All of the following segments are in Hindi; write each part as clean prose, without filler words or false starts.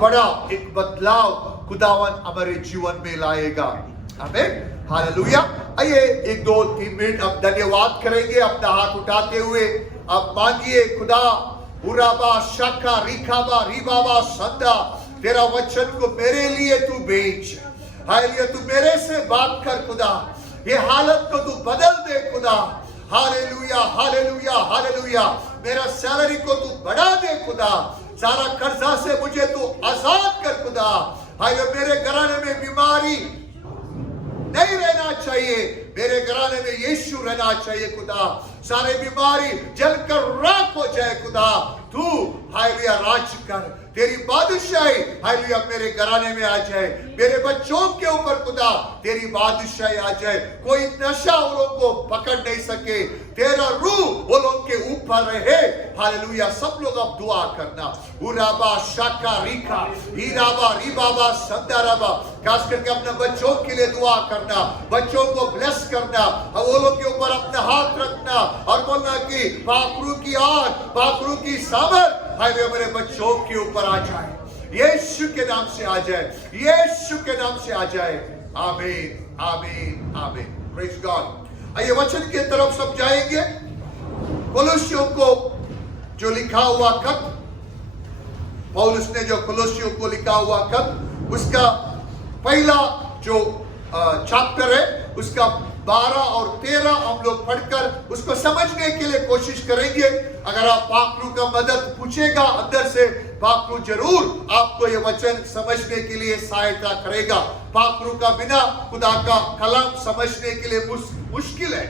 बड़ा एक बदलाव खुदावन हमारे जीवन में लाएगा। आमीन, हालेलुया। आइए 1-2-3 मिनट अब धन्यवाद करेंगे अपना हाथ उठाते हुए। अब मांगिए, खुदा उराबा शाखा रिखाबा रिबाबा संदा, तेरा वचन को मेरे लिए तू भेज। हालेलुया, तू मेरे से बात कर खुदा, ये हालत को तू बदल दे खुदा। Hallelujah hallelujah hallelujah. मेरा सैलरी को तू बढ़ा दे खुदा, सारा कर्जा से मुझे तू आजाद कर खुदा। हालेलुया, मेरे घराने में बीमारी नहीं रहना चाहिए, मेरे घराने में यीशु रहना चाहिए खुदा। सारे बीमारी जलकर राख हो जाए खुदा। तू हालेलुया राज कर, तेरी बादशाही हालेलुया मेरे घराने में आ जाए, मेरे बच्चों के ऊपर खुदा तेरी बादशाही आ जाए। कोई नशा वो लोग को पकड़ नहीं सके, तेरा रूह वो लोग के ऊपर रहे। हालेलुया, सब लोग अब दुआ करना। उराबा शाका रिखा हीराबा रिबाबा संदाराबा, खास करके अपने बच्चों के लिए दुआ करना, बच्चों को ब्लेस करना, वो लोग के ऊपर अपना हाथ रखना और बोलना कि पाखरू की आग, पाखरू की सामर्थ हालेलुया मेरे बच्चों के ऊपर आ जाए, यीशु के नाम से आ जाए, यीशु के नाम से आ जाए। आमीन आमीन आमीन, प्रेज गॉड। आइए वचन की तरफ सब जाएंगे। कोलोसियों को जो लिखा हुआ खत, पौलुस ने जो कोलोसियों को लिखा हुआ खत, उसका पहला जो चैप्टर है, उसका 12 और 13 हम लोग पढ़कर उसको समझने के लिए कोशिश करेंगे। अगर आप पाखरू का मदद पूछेगा अंदर से, पाखरू जरूर आपको ये वचन समझने के लिए सहायता करेगा। पाखरू का बिना खुदा का कलाम समझने के लिए मुश्किल है।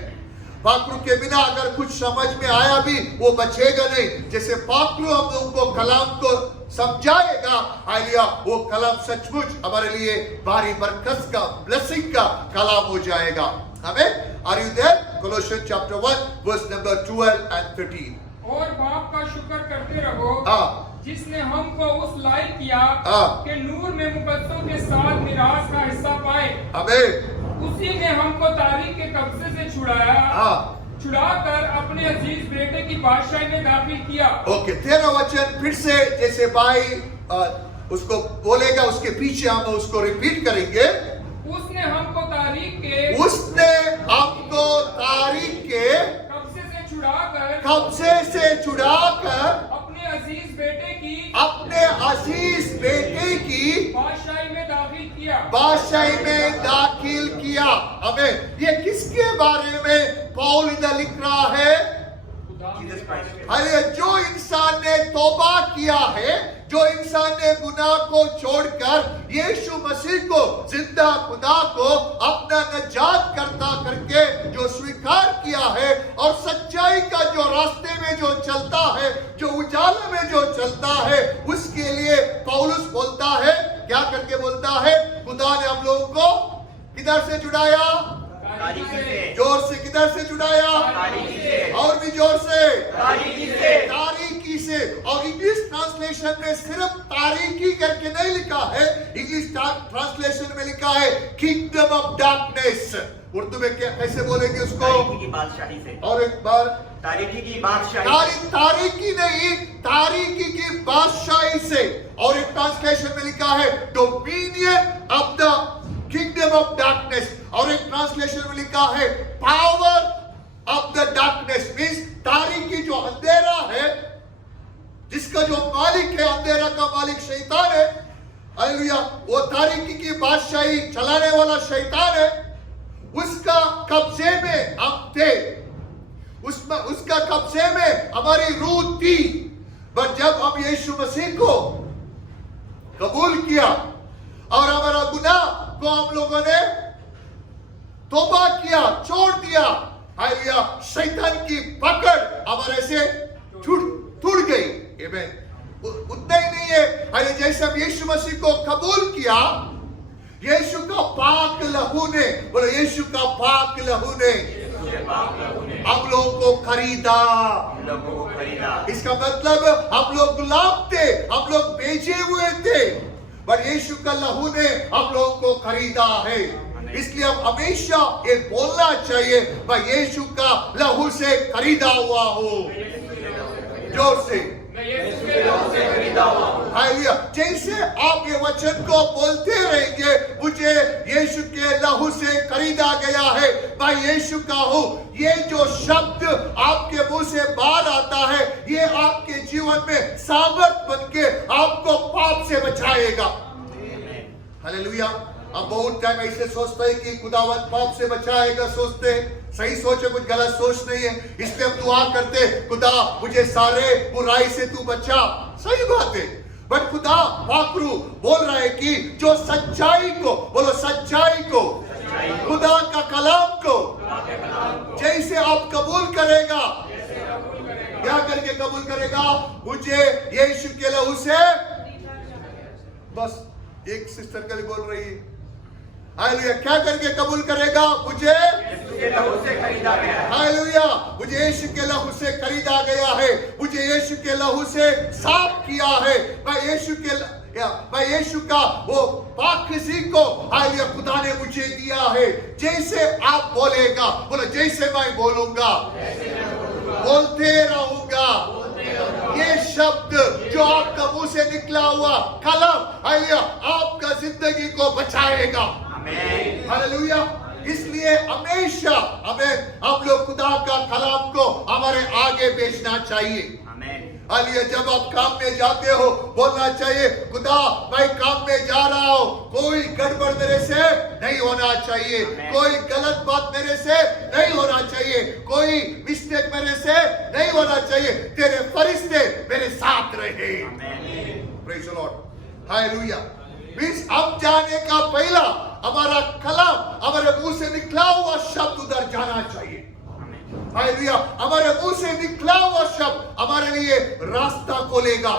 पाखरू के बिना अगर कुछ समझ में आया भी वो बचेगा नहीं। जैसे पाखरू हम लोगों को कलाम को समझाएगा, हालेलुया, वो कलाम सचमुच हमारे लिए भारी बरकत का, ब्लेसिंग का कलाम हो जाएगा। आमीन। Are you there? Colossians chapter 1 verse number 12 and 13। और बाप का शुक्र करते रहो जिसने हमको उस लायक किया कि नूर में मुकद्दसों के साथ मिरास का हिस्सा पाए। आमीन। उसी ने हमको तारीख के कब्जे से छुड़ाकर अपने अजीज बेटे की बादशाही में दाखिल किया। ओके, 13 वचन फिर से जैसे भाई उसको बोलेगा, उसके पीछे हम उसको रिपीट करेंगे। उसने हमको तारीख के कब्जे से छुड़ाकर अपने अजीज बेटे की बादशाही में बादशाही दाखिल किया। में दाखिल किया। हमें ये किसके बारे में पौल इधर लिख रहा है? अरे जो इंसान ने तौबा किया है, जो इंसान ने गुनाह को छोड़कर यीशु मसीह को, जिंदा खुदा को अपना निजात करता करके जो स्वीकार किया है और सच्चाई का जो रास्ते में जो चलता है, जो उजाले में जो चलता है, उसके लिए पौलुस बोलता है, क्या करके बोलता है? खुदा ने हम लोगों को किधर से जुड़ाया? जोर से किधर से जुड़ाया? और भी जोर से, तारीकी से। और इंग्लिश ट्रांसलेशन में सिर्फ तारीकी करके नहीं लिखा है, इंग्लिश ट्रांसलेशन में लिखा है किंगडम ऑफ डार्कनेस। उर्दू में क्या कैसे बोलेंगे उसको? तारीकी की बादशाही से। और एक बार, तारीकी की बादशाही। तारीकी नहीं, तारीकी की बादशाही से। और एक ट्रांसलेशन में लिखा है dominion of the kingdom of darkness. और एक ट्रांसलेशन में लिखा है power of the darkness. Means तारीकी जो अंधेरा है, जिसका जो मालिक है, अंधेरा का मालिक शैतान है, हालेलुया, वो तारीकी की बादशाही चलाने वाला शैतान है, उसका कब्जे में हम थे, उसका कब्जे में हमारी रूह थी। पर जब हम यीशु मसीह को कबूल किया और हमारा गुनाह को हम लोगों ने तौबा किया, छोड़ दिया, हालेलुया, शैतान की पकड़ हमारे से छूट गई। उतना ही नहीं है, अरे जैसे हम यीशु मसीह को कबूल किया, यीशु का पाक लहू ने, बोलो यीशु का पाक लहू ने हम लोगों को खरीदा। इसका मतलब हम लोग गुलाम थे, हम लोग बेचे हुए थे, पर यीशु का लहू ने हम लोगों को खरीदा है। इसलिए हम हमेशा ये बोलना चाहिए, मैं यीशु का लहू से खरीदा हुआ हूँ। जोर से, मैं यीशु के लहू से खरीदा हुआ हूँ। हालेलुया। जैसे आप ये वचन को बोलते रहेंगे, मुझे यीशु के लहू से खरीदा गया है, मैं यीशु का हूँ, ये जो शब्द आपके मुंह से बाहर आता है, ये आपके जीवन में सामर्थ बनके आपको पाप से बचाएगा। हालेलुया। अब बहुत टाइम ऐसे सोचते हैं कि खुदावन पाप से बचाएगा, सोचते हैं। सही सोचे, कुछ गलत सोच नहीं है। इसलिए हम दुआ करते, खुदा मुझे सारे बुराई से तू बचा। सही बात है, बट खुदा पाकरू बोल रहा है कि जो सच्चाई को, बोलो सच्चाई को, खुदा का कलाम को जैसे आप कबूल करेगा, क्या करके कबूल करेगा? मुझे यीशु के लहू से, बस एक सिस्टर के लिए बोल रही है, हालेलुया, क्या करके कबूल करेगा? मुझे यीशु के लहू से खरीदा गया है। हालेलुया, मुझे यीशु के लहू से खरीदा गया है, मुझे यीशु के लहू से साफ किया है, मैं यीशु का वो पाकीज़गी को, हालेलुया, खुदा ने मुझे दिया है। जैसे आप बोलेगा, बोलो जैसे मैं बोलूंगा, बोलते रहूंगा, ये शब्द जो आपका मुंह से निकला हुआ कलम, हालेलुया, आपका जिंदगी को बचाएगा। हालेलुया। इसलिए हमेशा हमें हम लोग खुदा का कलाम को हमारे आगे भेजना चाहिए। हालेलुया। जब आप काम में जाते हो, बोलना चाहिए, खुदा मैं काम में जा रहा हूँ, कोई गड़बड़ मेरे से नहीं होना चाहिए, कोई गलत बात मेरे से नहीं होना चाहिए, कोई मिस्टेक मेरे से नहीं होना चाहिए, तेरे फरिश्ते मेरे साथ रहे। Praise the Lord. हालेलुया। अब जाने का पहला हमारा कलाम, हमारे मुंह से निकला हुआ शब्द उधर जाना चाहिए। हालेलुया। हमारे मुंह से निकला हुआ शब्द हमारे लिए रास्ता खोलेगा।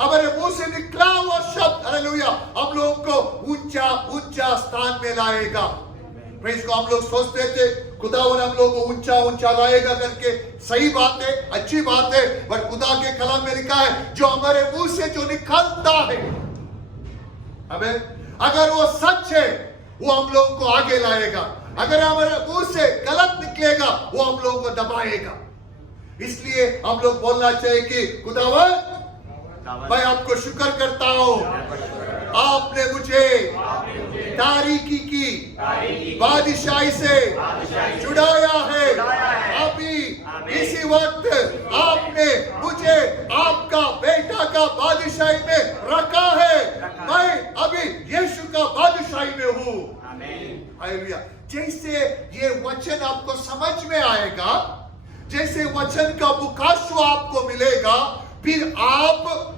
हमारे मुंह से निकला हुआ शब्द, हालेलुया, हम लोगों को ऊंचा ऊंचा स्थान में लाएगा। प्रेज़ को हम लोग सोचते थे खुदावन हम लोग को ऊंचा ऊंचा लाएगा करके, सही बात है, अच्छी बात है, पर खुदा के कलाम में लिखा है जो हमारे मुंह से जो निकलता है, अगर वो सच है, वो हम लोग को आगे लाएगा। अगर हमारे मुंह से गलत निकलेगा, वो हम लोग को दबाएगा। इसलिए हम लोग बोलना चाहिए कि खुदावन मैं आपको शुक्र करता हूं, आपने मुझे तारीकी की बादशाही से छुड़ाया है। अभी इसी वक्त आपने मुझे आपका बेटा का बादशाही में रखा है, मैं अभी यीशु का बादशाही में हूँ। हालेलुया। जैसे ये वचन आपको समझ में आएगा, जैसे वचन का मुकाशवा आपको मिलेगा, फिर आप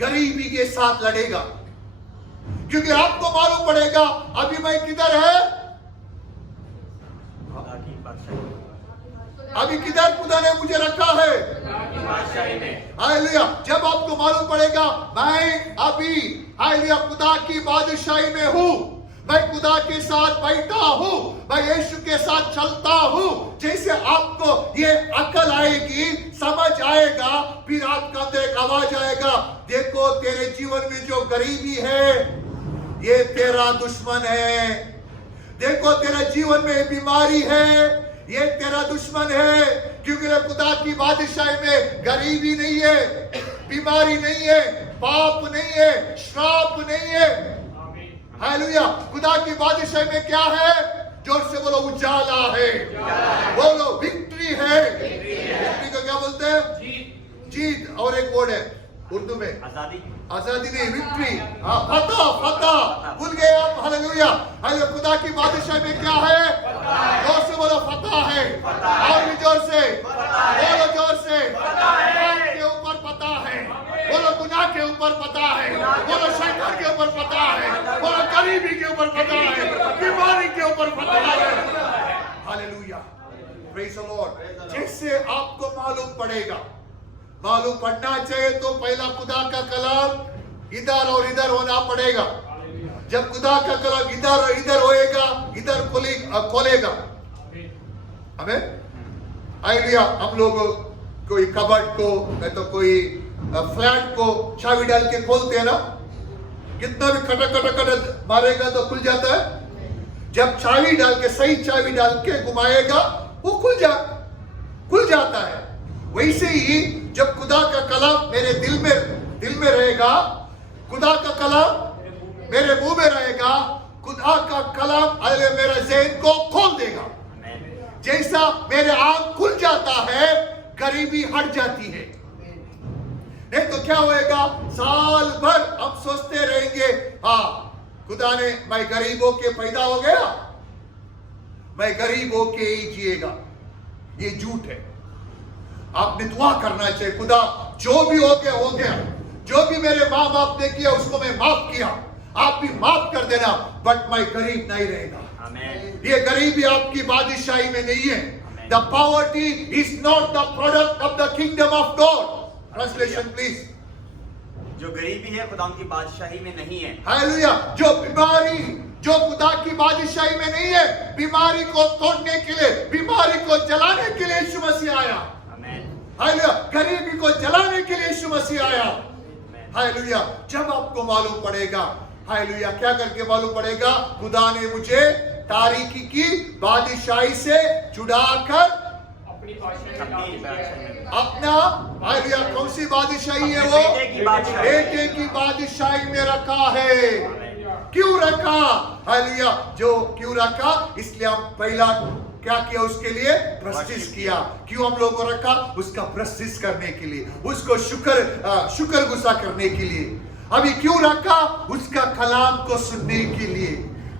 गरीबी के साथ लड़ेगा, क्योंकि आपको मालूम पड़ेगा अभी मैं किधर है, अभी किधर खुदा ने मुझे रखा है। हालेलुया। जब आपको मालूम पड़ेगा मैं अभी, हालेलुया, खुदा की बादशाही में हूँ, मैं खुदा के साथ बैठा हूँ, मैं यीशु के साथ चलता हूँ, जैसे आपको ये अकल आएगी, समझ आएगा, फिर आपका अंदर एक आवाज आएगा, देखो तेरे जीवन में जो गरीबी है ये तेरा दुश्मन है, देखो तेरे जीवन में बीमारी है, ये तेरा दुश्मन है, क्योंकि खुदा की बादशाही में गरीबी नहीं है, बीमारी नहीं है, पाप नहीं है, श्राप नहीं है। हालेलुया। खुदा की बादशाही में क्या है? जोर से बोलो, उजाला है। बोलो विक्ट्री है। विक्ट्री को क्या बोलते हैं? जीत। और एक वर्ड है उर्दू में, आजादी। आजादी नहीं, विक्ट्री। हाँ, फतह। फतह भूल गए आप? हालेलुया। हालेलुया। खुदा की बादशाही में क्या है? जोर से बोलो, फतह है। और भी जोर से बोलो, जोर से। के ऊपर पता है, बोलो गुनाह के ऊपर पता है, बोलो शैतान के ऊपर पता है, बोलो गरीबी के ऊपर पता है, बीमारी के ऊपर पता है। हालेलुया। Praise the Lord. जैसे आपको मालूम पड़ेगा, मालूम पड़ना चाहिए तो पहला खुदा का कलाम इधर और इधर होना पड़ेगा। जब खुदा का कलाम इधर और इधर होएगा, इधर खोलेगा। हमें आइडिया, हम लोग कोई कबर्ड को नहीं तो कोई फ्लैट को चाबी डाल के खोलते हैं ना, कितना भी खटक खटक खटक मारेगा तो खुल जाता है। जब चाबी डाल के, सही चाबी डाल के घुमाएगा, वो खुल जाता है। वैसे ही जब खुदा का कलाम मेरे दिल में रहेगा, खुदा का कलाम मेरे मुंह में रहेगा, खुदा का कलाम मेरा ज़हन को खोल देगा। जैसा मेरे आंख खुल जाता है, गरीबी हट जाती है। नहीं तो क्या होएगा, साल भर हम सोचते रहेंगे, हाँ खुदा ने, मैं गरीब होके पैदा हो गया, मैं गरीब होके ही जिएगा। ये झूठ है। आपने दुआ करना चाहिए, खुदा जो भी हो गया, जो भी मेरे माँ बाप ने किया उसको मैं माफ किया, आप भी माफ कर देना, बट मैं गरीब नहीं रहेगा। ये गरीबी आपकी बादशाही में नहीं है। The poverty is not the product of the kingdom of God. Translation please. जो गरीबी है खुदा की बादशाही में नहीं है। हालेलुया। जो बीमारी जो खुदा की बादशाही में नहीं है, बीमारी को तोड़ने के लिए, बीमारी को जलाने के लिए यीशु मसीह आया। हालेलुया। गरीबी को जलाने के लिए यीशु मसीह आया। हालेलुया। जब आपको मालूम पड़ेगा, हालेलुया, क्या करके मालूम पड़ेगा, खुदा ने मुझे तारीकी की बादशाही से छुड़ाकर अपना, हालेलुया, कौन सी बादशाही है वो, बेटे की बादशाही में रखा है। क्यों रखा, हालेलुया, जो क्यों रखा, इसलिए हम पहला क्या किया, उसके लिए प्रस्तिस किया। क्यों हम लोगों को रखा, उसका प्रस्तिस करने के लिए, उसको शुक्र गुज़ार करने के लिए। अभी क्यों रखा, उसका कलाम को सुनने के लिए।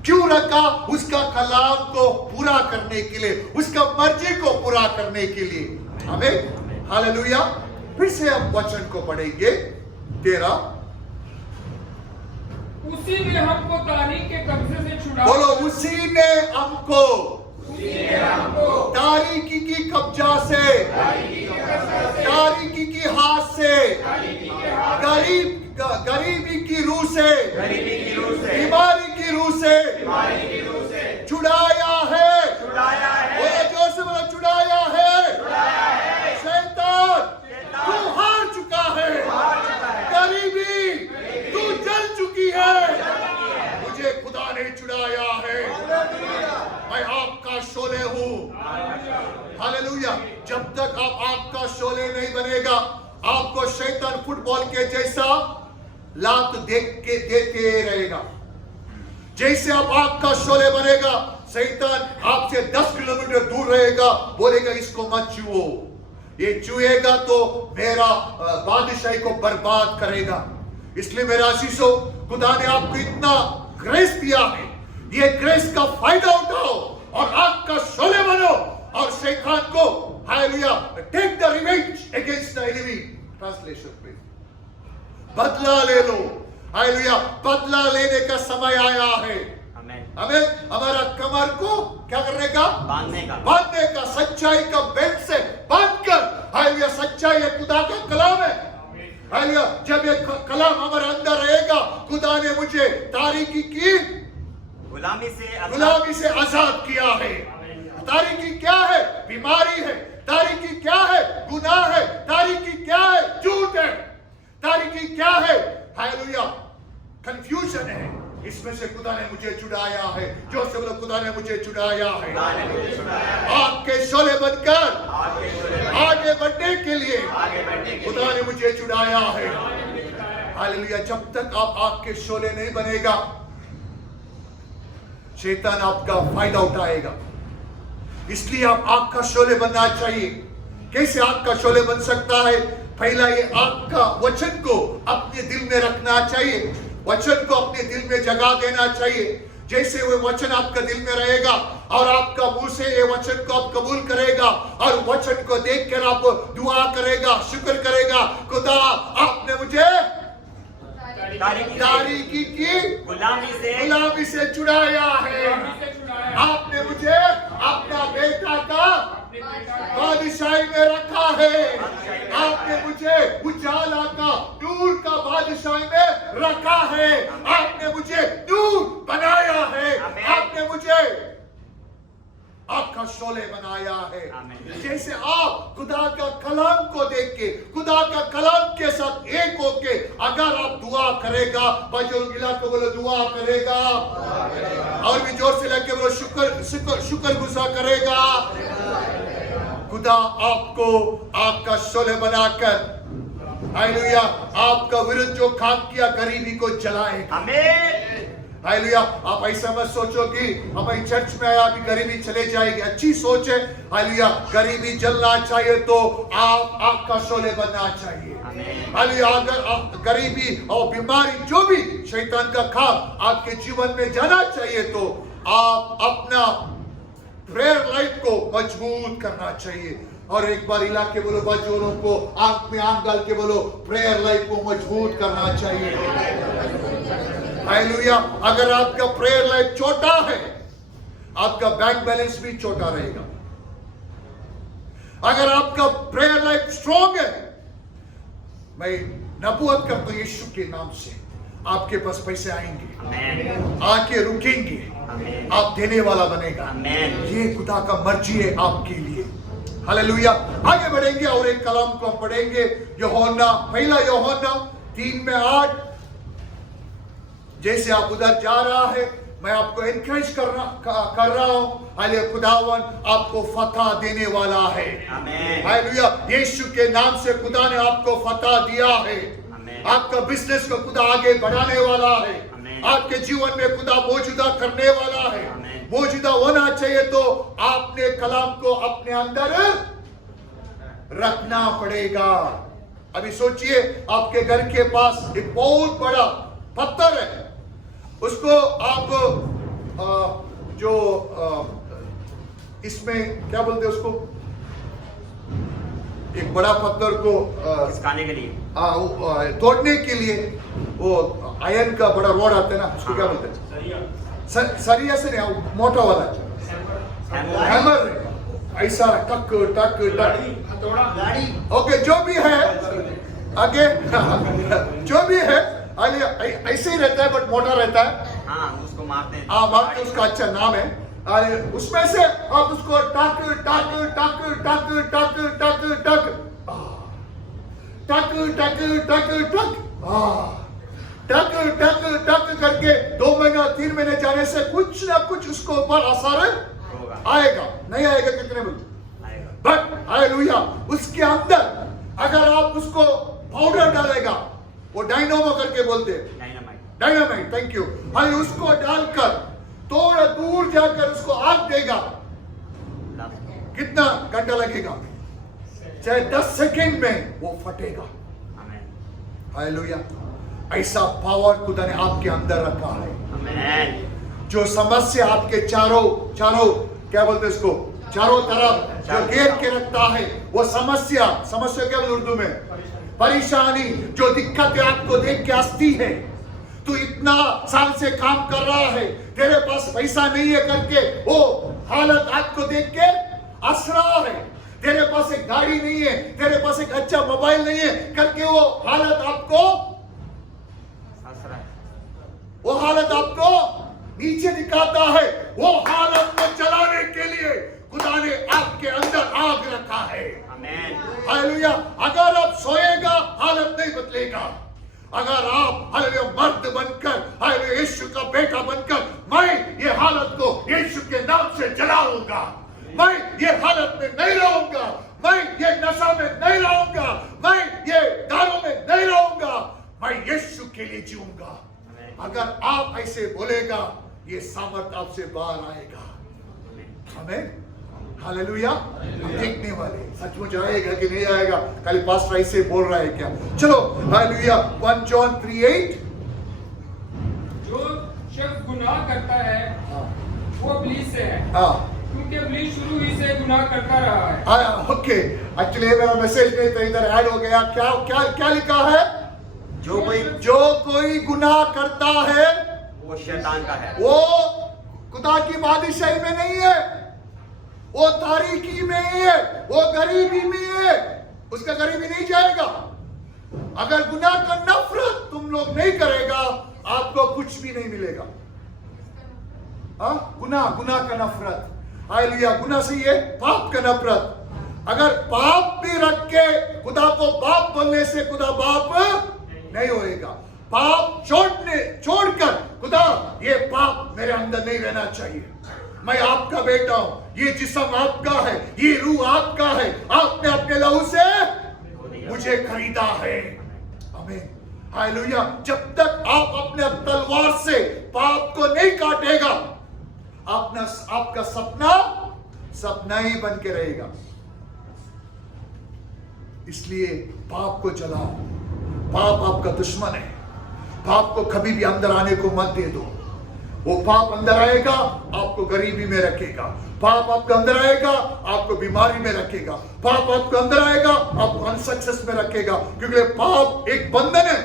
क्यों रखा, उसका कलाम को पूरा करने के लिए, उसका मर्जी को पूरा करने के लिए। हमें, हालेलुया। फिर से हम वचन को पढ़ेंगे 13। उसी ने हमको तारीख के कब्जे से छुड़ा, बोलो, उसी ने हमको तारीकी की कब्जा से, तारीकी की हाथ से, गरीबी की रूह से, बीमारी की रूह से छुड़ाया है। बोलो जोर से, बोलो, छुड़ाया है। शैतान तू हार चुका है, गरीबी तू जल चुकी है, मुझे खुदा ने छुड़ाया है। मैं आपका शोले हूं। हालेलुया। जब तक आप आपका शोले नहीं बनेगा, आपको शैतान फुटबॉल के जैसा लात देते रहेगा। जैसे आप आपका शोले बनेगा, शैतान आपसे 10 किलोमीटर दूर रहेगा, बोलेगा इसको मत छुओ, ये छुएगा तो मेरा बादशाही को बर्बाद करेगा। इसलिए मेरा आशीषों, खुदा ने आपको इतना ग्रेस दिया है, ये ग्रेस का फायदा उठाओ और आपका शोले बनो और शैतान को, hallelujah, take the revenge against the enemy. Translation please. बदला ले लो। हालेलुया। बदला लेने का समय आया है। हमें हमारा कमर को क्या करने का, बांधने का, सच्चाई का बेल्ट से बांधकर। हालेलुया। सच्चाई है, खुदा का कलाम है। हालेलुया। जब ये कलाम हमारे अंदर रहेगा, खुदा ने मुझे तारीकी की गुलामी से आजाद किया है। तारीकी क्या है, बीमारी है। तारीकी क्या है, गुनाह है। तारीकी क्या है, झूठ है। तारीकी क्या है, हालेलुया, कंफ्यूजन है। इसमें से खुदा ने मुझे छुड़ाया है। जो सब लोग, खुदा ने मुझे छुड़ाया है। आपके शोले बनकर आगे बढ़ने के लिए खुदा ने मुझे छुड़ाया है। हालेलुया। जब तक आप आपके शोले नहीं बनेगा, शैतान आपका फायदा उठाएगा। इसलिए आप आपका शोले बनना चाहिए। कैसे आपका शोले बन सकता है? पहला, ये आपका वचन को अपने दिल में रखना चाहिए, वचन को अपने दिल में जगा देना चाहिए। जैसे वो वचन आपका दिल में रहेगा और आपका मुंह से ये वचन को आप कबूल करेगा और वचन को देखकर आप दुआ करेगा, शुक्र करेगा, खुदा आपने मुझे तारीकी की गुलामी से छुड़ाया है। आपने मुझे अपना बेटा का बादशाही में रखा है। आपने मुझे उजाला का, नूर का बादशाही में रखा है। आपने मुझे नूर बनाया है। आपने मुझे आपका शोले बनाया है। जैसे आप खुदा का कलाम को देख के, खुदा का कलाम के साथ एक होके अगर आप दुआ करेगा, बजोगिला को बोलो दुआ करेगा, और भी जोर से लगे बोलो शुक्र गुज़ार करेगा। खुदा आपको आग का शोले बनाकर, हालेलुया, आपका विरुद्ध जो काम किया गरीबी को जलाएगा। आमीन। हालेलुया। आप ऐसा मत सोचो कि हमारी चर्च में आया अभी गरीबी चले जाएगी। अच्छी सोच है। हालेलुया। गरीबी जलना चाहिए तो आप आग का शोले बनना चाहिए। हालेलुया। अगर गरीबी और बीमारी जो भी शैतान का काम आपके जीवन में जाना चाहिए तो आप अपना प्रेयर लाइफ को मजबूत करना चाहिए। और एक बार हिला के बोलो, बच्चों को आंख में आंख डाल के बोलो, प्रेयर लाइफ को मजबूत करना चाहिए। हालेलुया। अगर आपका प्रेयर लाइफ छोटा है, आपका बैंक बैलेंस भी छोटा रहेगा। अगर आपका प्रेयर लाइफ स्ट्रॉन्ग है, मैं नबूवत करता हूं यीशु के नाम से, आपके पास पैसे आएंगे, आके रुकेंगे, आप देने वाला बनेगा। ये खुदा का मर्जी है आपके लिए। हालेलुया। आगे बढ़ेंगे और एक कलाम को हम पढ़ेंगे, यूहन्ना, पहला यूहन्ना 3:8। जैसे आप उधर जा रहा है, मैं आपको एनकरेज कर रहा हूं। हालेलुया। खुदावन आपको फतह देने वाला है। हालेलुया। यीशु के नाम से खुदा ने आपको फतह दिया है। आपका बिजनेस को खुदा आगे बढ़ाने वाला है। आपके जीवन में खुदा मौजूदा करने वाला है। मौजूदा होना चाहिए तो आपने कलाम को अपने अंदर रखना पड़ेगा। अभी सोचिए, आपके घर के पास एक बहुत बड़ा पत्थर है, उसको आप इसमें क्या बोलते हैं उसको, एक बड़ा पत्थर को खिसकाने के लिए, तोड़ने के लिए वो आयरन का बड़ा रोड आता है ना, उसको क्या बोलते हैं? सरिया से नहीं, मोटा वाला हैमर, ऐसा टक टक टक, ओके, जो भी है आगे जो भी है ऐसे ही रहता है, बट मोटा रहता है। हाँ, उसको मारते हैं। हाँ, मारते, उसका अच्छा नाम है। उसमें से आप उसको टक टक टक टक टक टक टक टक टक टक टक टक टक टक करके 2 महीना 3 महीने जाने से कुछ ना कुछ उसको ऊपर असर आएगा। नहीं आएगा? कितने बोल, बट हालेलुया, उसके अंदर अगर आप उसको पाउडर डालेगा, वो डायनामो करके बोलते हैं, डायनामाइट, थैंक यू। भाई उसको डालकर थोड़ा दूर जाकर उसको आग देगा, कितना घंटा लगेगा? चाहे 10 सेकेंड में वो फटेगा। हालेलुया। ऐसा पावर खुदा ने आपके अंदर रखा है। जो समस्या आपके चारों क्या बोलते हैं इसको, चारों तरफ जो घेर के रखता है, वो समस्या क्या बोलते उर्दू में? परेशानी, जो दिक्कतें आपको देख के हंसती है, तू इतना साल से काम कर रहा है, तेरे पास पैसा नहीं है करके वो हालत आपको देख के हंस रहा है, तेरे पास एक गाड़ी नहीं है, तेरे पास एक अच्छा मोबाइल नहीं है करके वो हालत आपको नीचे दिखाता है। वो हालत को चलाने के लिए खुदा ने आपके अंदर आग रखा है। हालेलुया। अगर आप सोएगा, हालत नहीं बदलेगा। अगर आप हालेलुया मर्द बनकर, हालेलुया यीशु का बेटा बनकर, मैं ये हालत को यीशु के नाम से जलाऊंगा, मैं ये हालत में नहीं रहूंगा, मैं ये नशा में नहीं रहूंगा, मैं ये दारू में नहीं रहूंगा, मैं यीशु के लिए जीऊंगा। अगर आप ऐसे बोलेगा, ये सामर्थ आपसे बाहर आएगा। हमें हालेलुया। देखने वाले सचमुच आएगा कि नहीं आएगा, कल पास्टर ऐसे बोल रहा है क्या? चलो हालेलुया। 1 John 3:8। जो शख्स गुनाह करता है वो इब्लीस से है, क्योंकि इब्लीस शुरू ही से गुनाह करता रहा है। ओके, एक्चुअली मेरा मैसेज नहीं था, इधर ऐड हो गया। क्या लिखा है? जो कोई गुनाह करता है वो शैतान का है, वो खुदा की बादशाही में नहीं है, वो तारीकी में ही है, वो गरीबी में है, उसका गरीबी नहीं जाएगा। अगर गुनाह का नफरत तुम लोग नहीं करेगा, आपको कुछ भी नहीं मिलेगा। गुनाह का नफरत, हालेलुया। गुनाह से ये पाप का नफरत। अगर पाप भी रख के खुदा को बाप बनने से खुदा बाप नहीं होएगा। पाप छोड़कर खुदा, ये पाप मेरे अंदर नहीं रहना चाहिए, मैं आपका बेटा हूं, ये जिस्म आपका है, ये रूह आपका है, आपने अपने लहू से मुझे खरीदा है। आमीन, हालेलुया। जब तक आप अपने तलवार से पाप को नहीं काटेगा, आपका सपना ही बन के रहेगा। इसलिए पाप को जलाओ। पाप आपका दुश्मन है। पाप को कभी भी अंदर आने को मत दे दो। वो पाप अंदर आएगा, आपको गरीबी में रखेगा। पाप आपके अंदर आएगा, आपको बीमारी में रखेगा। पाप आपके अंदर आएगा, आपको अनसक्सेस में रखेगा। क्योंकि पाप एक बंधन है,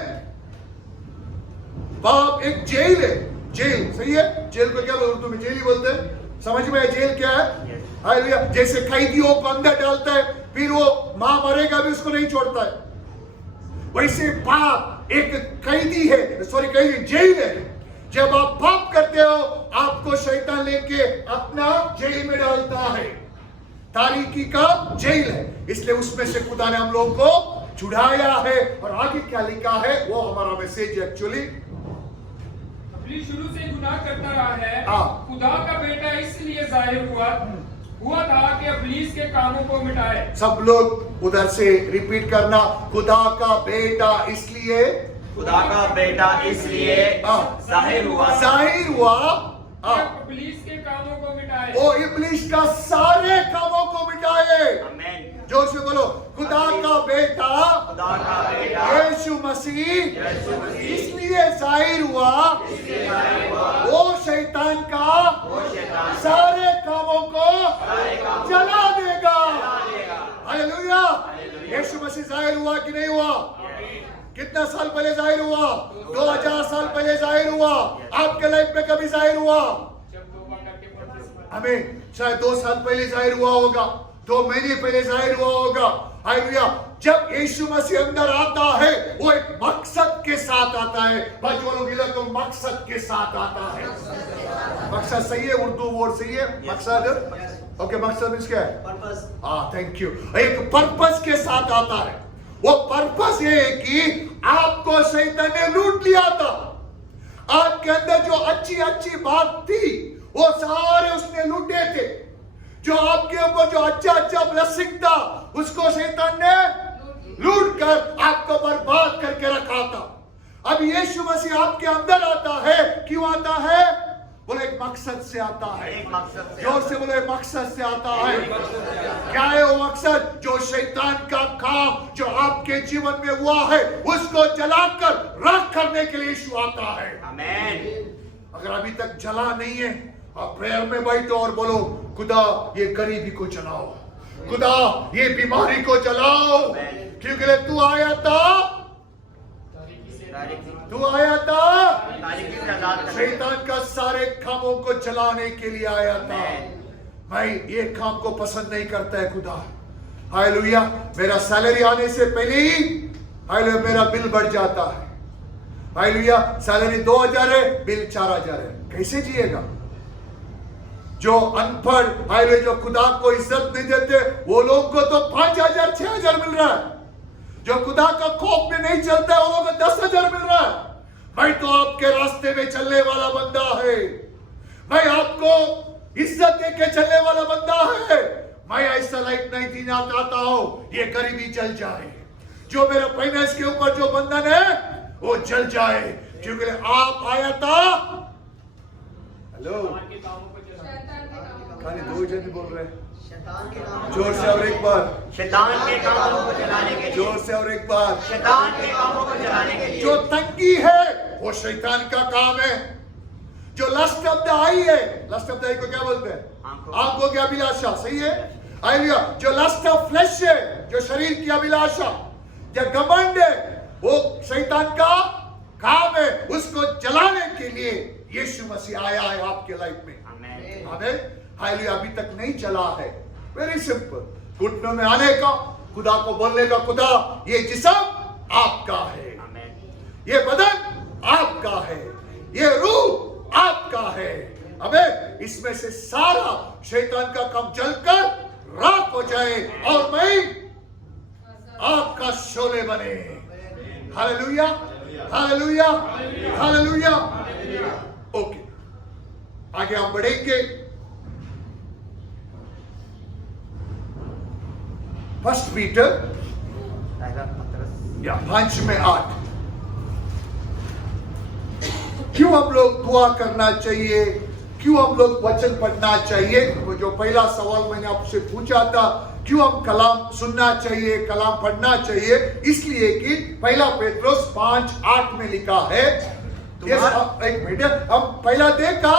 पाप एक जेल है। जेल, सही है? जेल को क्या बोलते, उर्दू में जेल ही बोलते हैं। समझ में आया जेल क्या है? हालेलुया। जैसे कैदियों को अंदर डालता है, फिर वो मां मरेगा भी उसको नहीं छोड़ता है, वैसे पाप एक कैदी है, सॉरी कैदी, जेल है। जब आप पाप करते हो, आपको शैतान लेके अपना जेल में डालता है, तारीकी का जेल है। इसलिए उसमें से खुदा ने हम लोग को छुड़ाया है। और आगे क्या लिखा है, वो हमारा मैसेज एक्चुअली शुरू से गुनाह करता रहा है। हाँ। खुदा का बेटा इसलिए जाहिर हुआ था कि इब्लीस के कामों को मिटाए। सब लोग उधर से रिपीट करना, खुदा का बेटा इसलिए, खुदा का बेटा इसलिए जाहिर हुआ इब्लीस के कामों को मिटाए। वो इब्लीस का सारे कामों को मिटाए। आमीन। जोर से बोलो, खुदा का बेटा यीशु मसीह इसलिए जाहिर हुआ, वो शैतान का सारे कामों को जला देगा। हालेलुया। यीशु मसीह जाहिर हुआ कि नहीं हुआ? कितना साल पहले जाहिर हुआ? 2000 साल पहले जाहिर हुआ। आपके लाइफ में कभी जाहिर हुआ? हमें शायद 2 साल पहले जाहिर हुआ होगा, 2 महीने पहले जाहिर हुआ होगा। हालेलुया। जब यीशु मसीह अंदर आता है, वो एक मकसद के साथ आता है। तो मकसद के साथ आता है। मकसद सही है, उर्दू वर्ड सही है, मकसद। ओके, मकसद मींस क्या है? पर्पस। हाँ, थैंक यू। एक पर्पस के साथ आता है। वो पर्पस ये है कि आपको शैतान ने लूट लिया था। आपके अंदर जो अच्छी अच्छी बात थी, वो सारे उसने लूटे थे। जो आपके ऊपर जो अच्छा ब्लेसिंग था, उसको शैतान ने लूट कर आपको बर्बाद करके रखा था। अब यीशु मसीह आपके अंदर आता है। क्यों आता है? बोले एक मकसद से आता है। जोर से बोले, मकसद से आता है। क्या है वो मकसद? जो शैतान का काम जो आपके जीवन में हुआ है, उसको जलाकर राख करने के लिए यीशु आता है। आमीन। अगर अभी तक जला नहीं है, आप प्रेयर में बैठो और बोलो, खुदा ये गरीबी को जलाओ, खुदा ये बीमारी को जलाओ। क्योंकि तू आया था शैतान का सारे कामों को जलाने के लिए आया था। मैं ये काम को पसंद नहीं करता है खुदा। हालेलुया। मेरा सैलरी आने से पहले ही हालेलुया मेरा बिल बढ़ जाता है। हालेलुया। सैलरी 2000 है, बिल 4000 है। कैसे जिएगा? जो अनपढ़ हालेलुया, जो खुदा को इज्जत नहीं देते, वो लोग को तो 5000 6000 मिल रहा है। जो खुदा का खौफ में नहीं चलता है, वो लोग को 10,000 मिल रहा है। मैं तो आपके रास्ते में चलने वाला बंदा है। मैं आपको इज्जत देके चलने वाला बंदा है। मैं ऐसा लाइफ नहीं जीना चाहता हूं ये गरीबी जल जाए। जो मेरे फाइनेंस के ऊपर जो बंधन है, वो जल जाए। क्योंकि आप आया था। हेलो, खाली 2 जन बोल रहे हैं। जोर से और एक बार। शैतान के कामों को जलाने के लिए। जोर से और एक बार। शैतान के कामों को जलाने के लिए। जो तंगी है, वो शैतान का काम है। जो लस्ट ऑफ द आई है, लस्ट ऑफ द आई को क्या बोलते हैं? आंखों की अभिलाषा, सही है? हालेलुया। जो लस्ट ऑफ फ्लेश है, जो शरीर की अभिलाषा, जो घमंड है, वो शैतान का काम है। उसको जलाने के लिए यीशु मसीह आया है आपके लाइफ में। आमीन। हालेलुया। अभी तक नहीं चला है, वेरी सिंपल। घुटनों में आने का, खुदा को बोलने का, खुदा ये जिस्म आपका है, ये बदन आपका है, ये रूह आपका है। अबे इसमें से सारा शैतान का काम जलकर राख हो जाए और मैं आपका शोले बने। Hallelujah, hallelujah, hallelujah. ओके, आगे हम बढ़ेंगे। 1 पीटर पहला पत्रस या 5:8। क्यों हम लोग दुआ करना चाहिए, क्यों हम लोग वचन पढ़ना चाहिए? वो जो पहला सवाल मैंने आपसे पूछा था, क्यों हम कलाम सुनना चाहिए, कलाम पढ़ना चाहिए? इसलिए कि पहला पेट्रोस 5:8 में लिखा है। एक मिनट, हम पहला देखा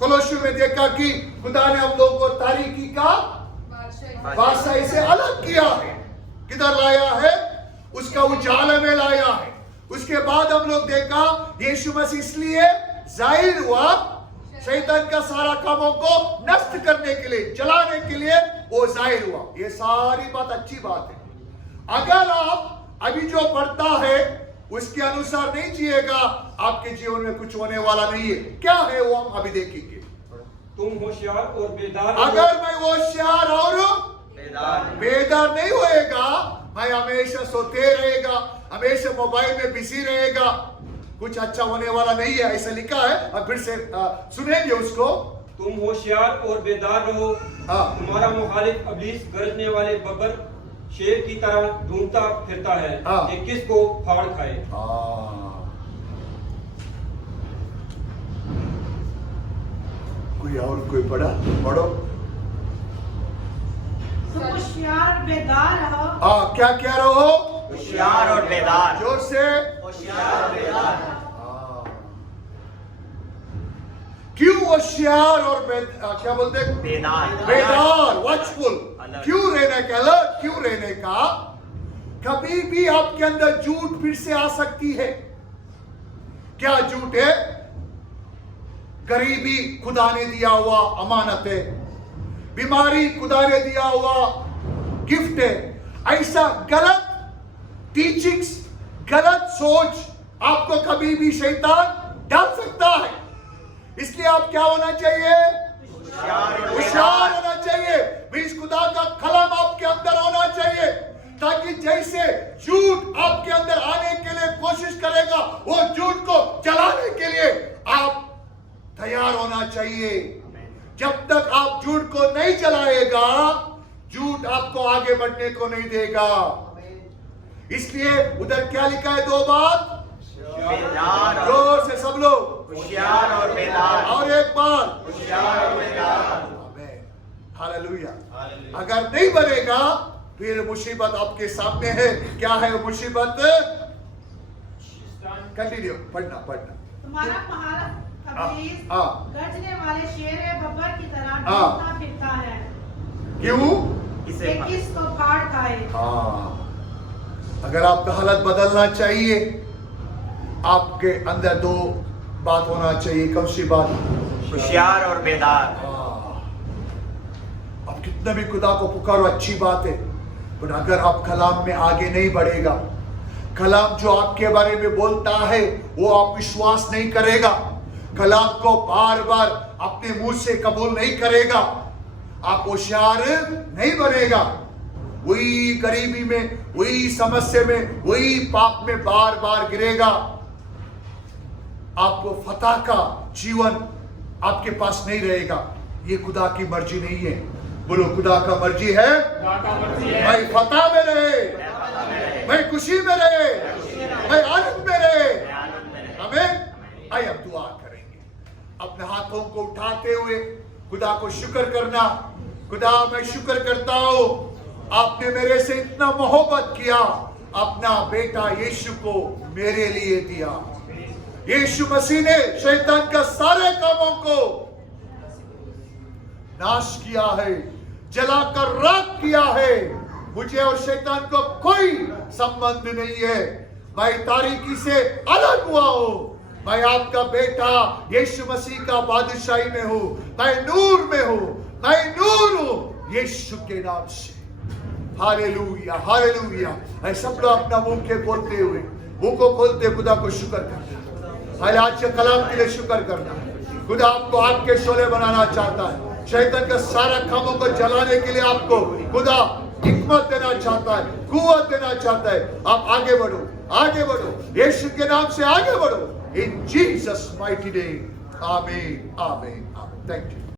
कोलोसियों में देखा कि खुदा ने हम लोगों को तारीकी का बादशाही से अलग किया है। किधर लाया है? उसका उजाले में लाया है। उसके बाद हम लोग देखा यीशु मसीह इसलिए जाहिर हुआ शैतान का सारा कामों को नष्ट करने के लिए, जलाने के लिए वो जाहिर हुआ। ये सारी बात अच्छी बात है। अगर आप अभी जो पढ़ता है उसके अनुसार नहीं जिएगा, आपके जीवन में कुछ होने वाला नहीं है। क्या है वो हम अभी देखेंगे। तुम होशियार और बेदार अगर मैं होशियार और बेदार नहीं होएगा, मैं हमेशा सोते रहेगा, हमेशा मोबाइल में बिजी रहेगा, कुछ अच्छा होने वाला नहीं है, ऐसा लिखा है। अब फिर से सुनेंगे उसको। तुम होशियार और बेदार रहो। तुम्हारा मुखालिफ इब्लीस गरजने वाले बब्बर शेर की तरह ढूंढता फिरता है कि किसको फाड़ खाए। कोई और कोई पढ़ो। तुम होशियार और बेदार रहो। क्या रहो? होशियार और बेदार। जोर से। होशियार और बेदार। क्यों होशियार और क्या बोलते? बेदार, वॉचफुल। क्यों रहने का? अलर्ट क्यों रहने का? कभी भी आपके अंदर झूठ फिर से आ सकती है। क्या झूठ है? गरीबी खुदा ने दिया हुआ अमानत है, बीमारी खुदा ने दिया हुआ गिफ्ट है। ऐसा गलत टीचिंग्स, गलत सोच आपको कभी भी शैतान डाल सकता है। इसलिए आप क्या होना चाहिए? होशियार होना चाहिए। बीस खुदा का कलम आपके अंदर होना चाहिए, ताकि जैसे झूठ आपके अंदर आने के लिए कोशिश करेगा, वो झूठ को जलाने के लिए आप तैयार होना चाहिए। जब तक आप झूठ को नहीं जलाएगा, झूठ आपको आगे बढ़ने को नहीं देगा। इसलिए उधर क्या लिखा है? 2 बात जोर से सब लोग। होशियार और बेदार। और एक बार होशियार और बेदार। हालेलुया। अगर नहीं बनेगा फिर मुसीबत आपके सामने है। क्या है वो मुसीबत? कंटिन्यू पढ़ना। तुम्हारा मुखालिफ इब्लीस गरजने वाले शेर बब्बर की तरह ढूंढता फिरता है। क्यों? इसे किसको फाड़ खाए। अगर आपका हालत बदलना चाहिए, आपके अंदर 2 बात होना चाहिए। कौन सी बात? होशियार और बेदार। आप कितना भी खुदा को पुकारो, अच्छी बात है, पर अगर आप कलाम में आगे नहीं बढ़ेगा, कलाम जो आपके बारे में बोलता है वो आप विश्वास नहीं करेगा, कलाम को बार बार अपने मुंह से कबूल नहीं करेगा, आप होशियार नहीं बनेगा। वही गरीबी में, वही समस्या में, वही पाप में बार बार गिरेगा। आपको फतह का जीवन आपके पास नहीं रहेगा। ये खुदा की मर्जी नहीं है। बोलो, खुदा का मर्जी है मैं फतह में रहे, मैं खुशी में रहे, मैं आनंद में रहे। हमें आइए हम दुआ करेंगे। अपने हाथों को उठाते हुए खुदा को शुक्र करना। खुदा, मैं शुक्र करता हूं, आपने मेरे से इतना मोहब्बत किया, अपना बेटा यीशु को मेरे लिए दिया। यीशु मसीह ने शैतान का सारे कामों को नाश किया है, जलाकर राख किया है। मुझे और शैतान को कोई संबंध नहीं है। मैं तारीकी से अलग हुआ हूं। मैं आपका बेटा यीशु मसीह का बादशाही में हूं। मैं नूर में हूं। मैं नूर हूं यीशु के नाम से। Hallelujah, hallelujah. ऐसे सब लोग अपना मुंह के खोलते हुए, मुंह को खोलते खुदा को शुक्र करना। आज के कलाम के लिए शुक्र करना। खुदा आपको आपके शोले बनाना चाहता है। शैतान का सारा कामों को जलाने के लिए आपको खुदा हिम्मत देना चाहता है, कुव्वत देना चाहता है। आप आगे बढ़ो, आगे बढ़ो, यीशु के नाम से आगे बढ़ो। इन जीसस माइटी नेम, आमीन, आमीन, आमीन। Thank you.